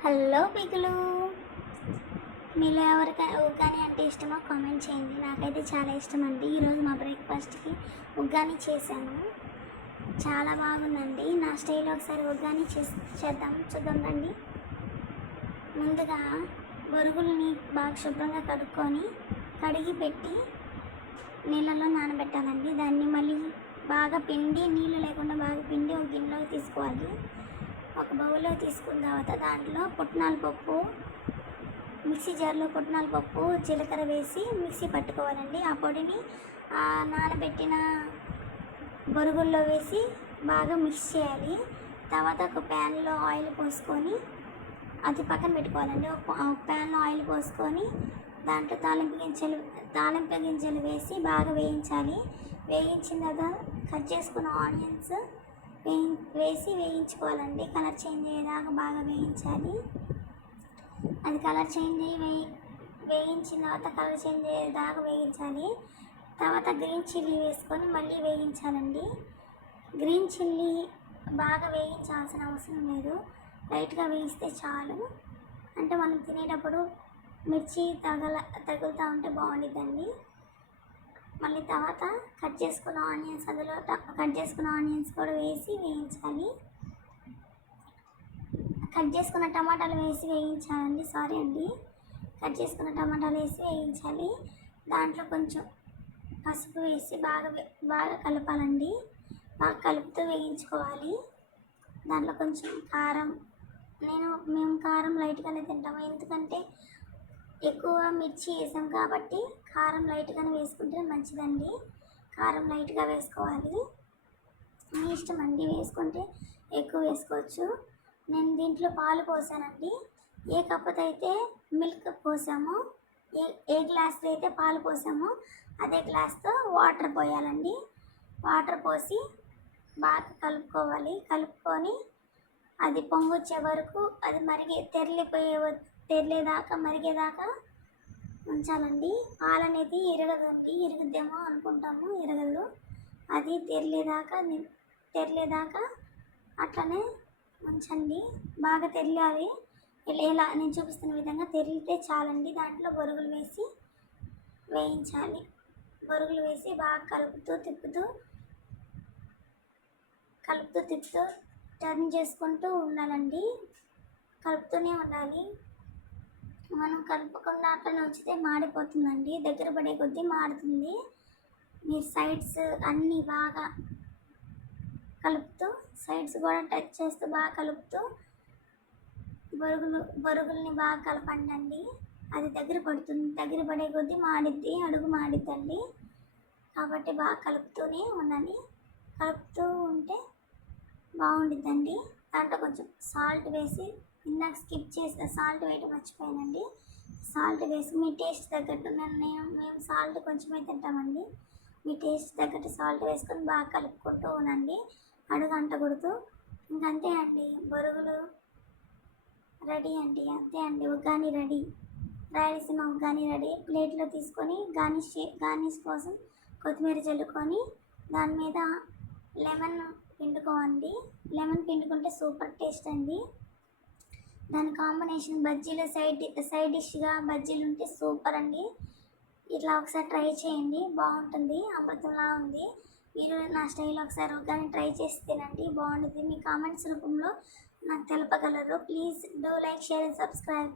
Hello పిగులు, మీలో ఎవరికైనా ఉగ్గాని అంటే ఇష్టమో కామెంట్ చేయండి. నాకైతే చాలా ఇష్టం అండి. ఈరోజు మా బ్రేక్ఫాస్ట్కి ఉగ్గాని చేశాను. చాలా బాగుందండి. నా స్టైల్ ఒకసారి ఉగ్గాని చేద్దాం చూద్దాం రండి. ముందుగా బొరుగుల్ని బాగా శుభ్రంగా కడిగి పెట్టి నీళ్ళలో నానబెట్టాలండి. దాన్ని మళ్ళీ బాగా పిండి, నీళ్ళు లేకుండా బాగా పిండి ఒక గిన్నెలోకి తీసుకోవాలి. ఒక బౌల్లో తీసుకున్న తర్వాత దాంట్లో పుట్నాల పప్పు, మిక్సీ జార్లో పుట్నాల పప్పు, జీలకర్ర వేసి మిక్సీ పట్టుకోవాలండి. ఆ పొడిని నానబెట్టిన బొరుగుల్లో వేసి బాగా మిక్స్ చేయాలి. తర్వాత ఒక ప్యాన్లో ఆయిల్ పోసుకొని అది పక్కన పెట్టుకోవాలండి. ఒక ప్యాన్లో ఆయిల్ పోసుకొని దాంట్లో తాలింపు గింజలు వేసి బాగా వేయించాలి. వేయించిన తర్వాత కట్ చేసుకున్న ఆనియన్స్ వేసి వేయించుకోవాలండి. కలర్ చేంజ్ అయ్యేదాకా బాగా వేయించాలి. అది కలర్ చేంజ్ వేయించిన తర్వాత కలర్ చేంజ్ అయ్యేదాకా వేయించాలి. తర్వాత గ్రీన్ చిల్లీ వేసుకొని మళ్ళీ వేయించాలండి. గ్రీన్ చిల్లీ బాగా వేయించాల్సిన అవసరం లేదు, లైట్గా వేయిస్తే చాలు. అంటే మనం తినేటప్పుడు మిర్చి తగులుతూ ఉంటే బాగుండిద్దండి. మళ్ళీ తర్వాత కట్ చేసుకున్న ఆనియన్స్ కూడా వేసి వేయించాలి. కట్ చేసుకున్న టమాటాలు వేసి వేయించాలండి. కట్ చేసుకున్న టమాటాలు వేసి వేయించాలి. దాంట్లో కొంచెం పసుపు వేసి బాగా కలపాలండి. బాగా కలుపుతూ వేయించుకోవాలి. దాంట్లో కొంచెం కారం, మేము కారం లైట్గానే తింటాము, ఎందుకంటే ఎక్కువ మిర్చి వేసాం కాబట్టి కారం లైట్గానే వేసుకుంటే మంచిదండి. కారం లైట్గా వేసుకోవాలి. మీ ఇష్టం అండి, వేసుకుంటే ఎక్కువ వేసుకోవచ్చు. నేను దీంట్లో పాలు పోసానండి. ఏ కప్పుతో అయితే మిల్క్ పోసామో, ఏ గ్లాస్తో అయితే పాలు పోసామో అదే గ్లాస్తో వాటర్ పోయాలండి. వాటర్ పోసి బాగా కలుపుకొని అది పొంగొచ్చే వరకు అది మరిగేదాకా ఉంచాలండి. పాలు అనేది ఇరుగుద్దేమో అనుకుంటాము, ఇరగదు. అది తెరలేదాకా అట్లనే ఉంచండి. బాగా తెరలాలి. ఇలా నేను చూపిస్తున్న విధంగా తెరిలితే చాలండి. దాంట్లో బొరుగులు వేసి వేయించాలి. బొరుగులు వేసి బాగా తిప్పుతూ టర్న్ చేసుకుంటూ ఉండాలండి. కలుపుతూనే ఉండాలి. మనం కలుపుకుండా అట్లనే ఉంచితే మాడిపోతుందండి. దగ్గర పడే కొద్దీ మాడుతుంది. మీరు సైడ్స్ అన్నీ బాగా కలుపుతూ, సైడ్స్ కూడా టచ్ చేస్తూ బాగా కలుపుతూ బొరుగుల్ని బాగా కలపండి. అది దగ్గర పడే కొద్దీ అడుగు మాడిద్దండి. కాబట్టి బాగా కలుపుతూనే ఉండండి. కలుపుతూ ఉంటే బాగుండిద్దండి. దాంట్లో కొంచెం సాల్ట్ వేసి, ఇందాక స్కిప్ చేసిన సాల్ట్ వేయడం మర్చిపోయానండి. సాల్ట్ వేసి మీ టేస్ట్ తగ్గట్టు, మేము సాల్ట్ కొంచెమే తింటామండి. మీ టేస్ట్ తగ్గట్టు సాల్ట్ వేసుకొని బాగా కలుపుకుంటూ ఉండండి, అడుగు అంటకూడదు. ఇంకంతే అండి, బొరుగులు రెడీ అండి. అంతే అండి, ఉగ్గాని రెడీ. రాయలసీమ ఉగ్గాని రెడీ. ప్లేట్లో తీసుకొని గార్నిష్ కోసం కొత్తిమీర చల్లుకొని దాని మీద లెమన్ పిండుకోండి. లెమన్ పిండుకుంటే సూపర్ టేస్ట్ అండి. దాని కాంబినేషన్ బజ్జీలు, సైడ్ డిష్గా బజ్జీలు ఉంటే సూపర్ అండి. ఇట్లా ఒకసారి ట్రై చేయండి, బాగుంటుంది. అమృతంలా ఉంది. మీరు నా స్టైల్ ఒకసారి ఉగ్గాని ట్రై చేసి తినండి, బాగుంటుంది. మీ కామెంట్స్ రూపంలో నాకు తెలపగలరు. Please do like, share and subscribe.